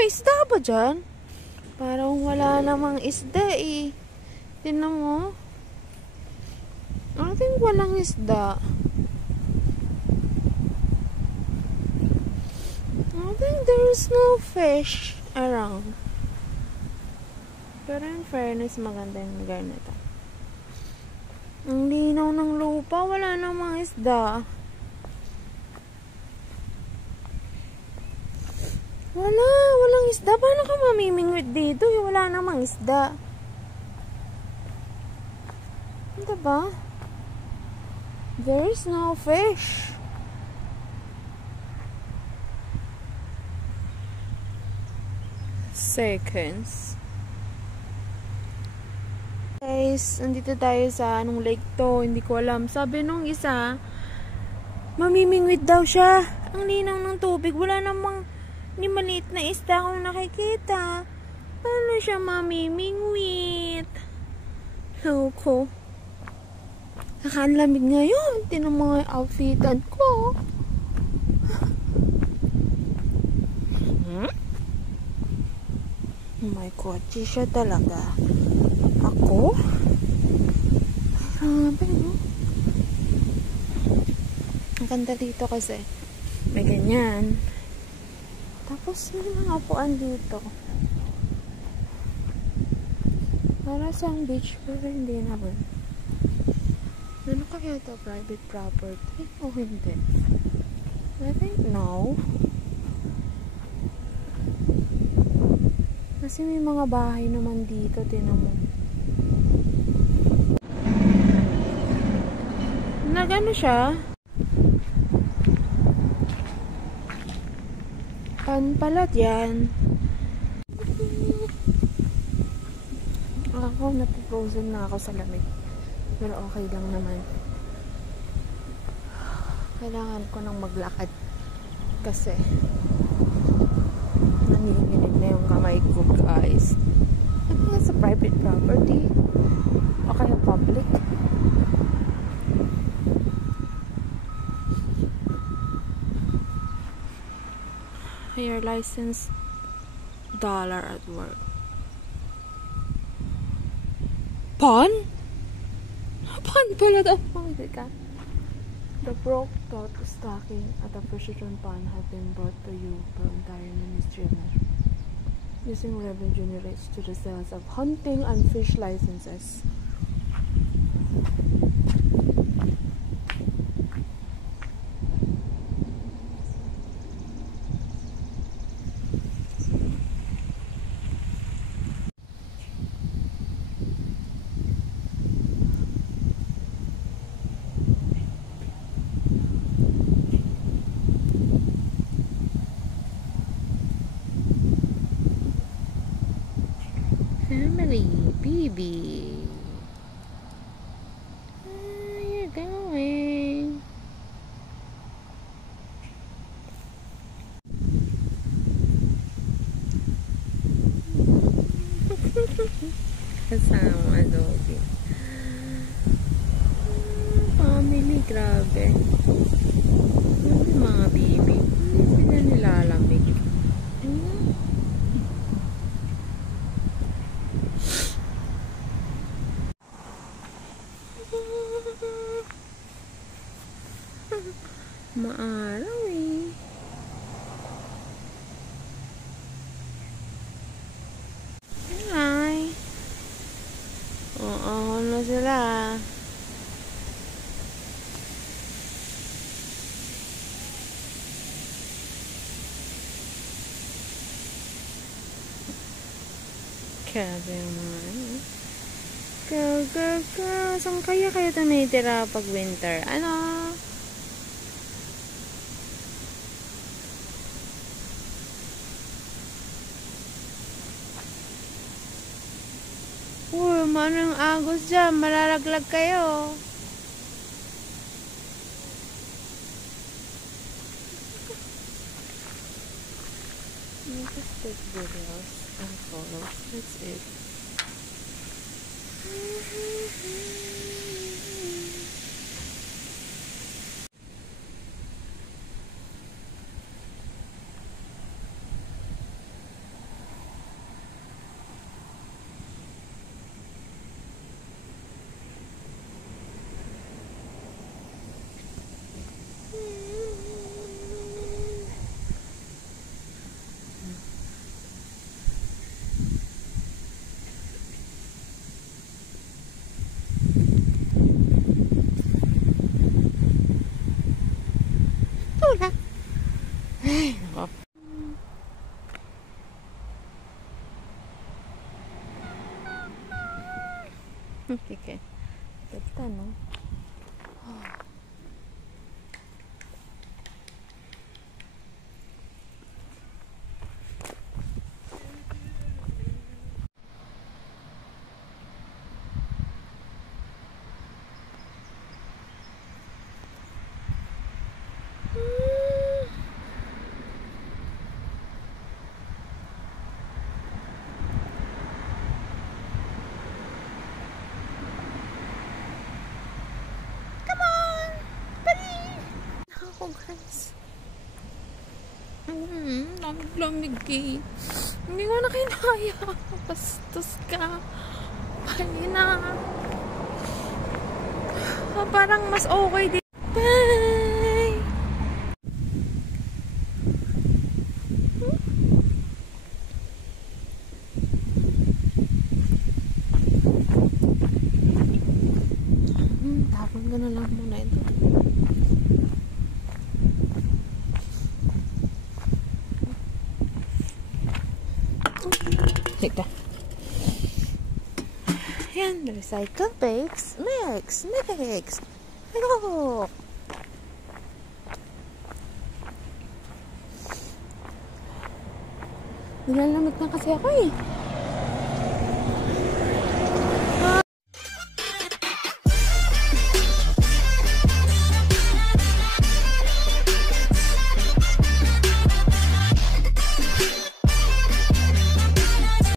may isda ba dyan? Parang wala namang isda eh. Tingnan mo. I think walang isda. I think there's no fish around. Pero in fairness, maganda yung lugar na ito. Ang linaw ng lupa, wala namang isda. Walang isda. Paano ka mamimingwit dito? Wala namang isda. Diba? There is no fish. Seconds. Guys, nandito tayo sa anong lake to. Hindi ko alam. Sabi nung isa, mamimingwit daw siya. Ang linaw ng tubig. Wala namang ni maliit na isda akong nakikita. Paano siya mamimingwit? Loko. Nakaanlamig ngayon. Tinan mo mga outfitan ko. May kotse siya talaga. Ako? Grabe, no? Ang ganda dito kasi may ganyan. Tapos may mga upuan dito. Para siyang beach pero hindi naman. Ano kaya ito? Private property? O hindi? I think no. Kasi may mga bahay naman dito. Tinan mo. Nagano siya? Panpalat yan. Ako, napiprosen na ako sa lamig. Pero okay lang naman. Kailangan ko nang maglakad. Kasi nanginginig na yung kamay ko, guys. I think it's a private property. O kaya public. Your license dollar at work. Pon? Pon pala ito. The broke dot stocking at the precision pond have been brought to you from Ontario Ministry of Nature. Using revenue generates to the sales of hunting and fish licenses. Family, baby. Where you going? Kasama, Adobe. Family, grabe. Yung mga baby, hindi sila nilalamig. Maaraw eh. Hi. Oo, ano sila? Grabe naman. Girl. Saan kaya kayo tumitira pag winter? Ano? Uy, manong agos dyan. Malalaglag kayo. Just take videos and photos. That's it. Okay. Ganda, no? Ako guys. Lamig eh. Hindi ko na kinaya. Bastos ka. Pali na. Parang mas okay din. Bye! Tapon ka na lang muna ito. Teka. Yan, recycle bags. Mix. Hello. Nilalamig na kasi ako eh.